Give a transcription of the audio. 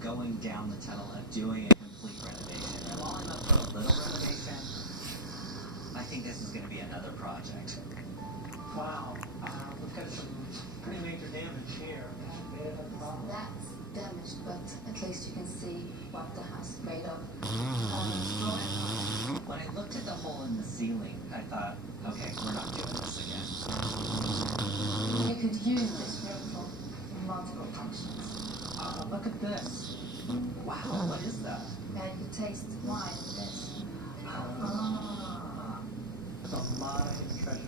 going down the tunnel of doing a complete renovation. And while I'm up for a little renovation, I think this is going to be another project. Wow, we've got some pretty major damage here. That's damaged, but at least you can see what the house is made of. When I looked at the hole in the ceiling, I thought, okay, we're not doing this again. You could use this room for multiple functions. Look at this. Wow, what is that? Yeah, you could taste wine with this. There's a lot of hidden treasure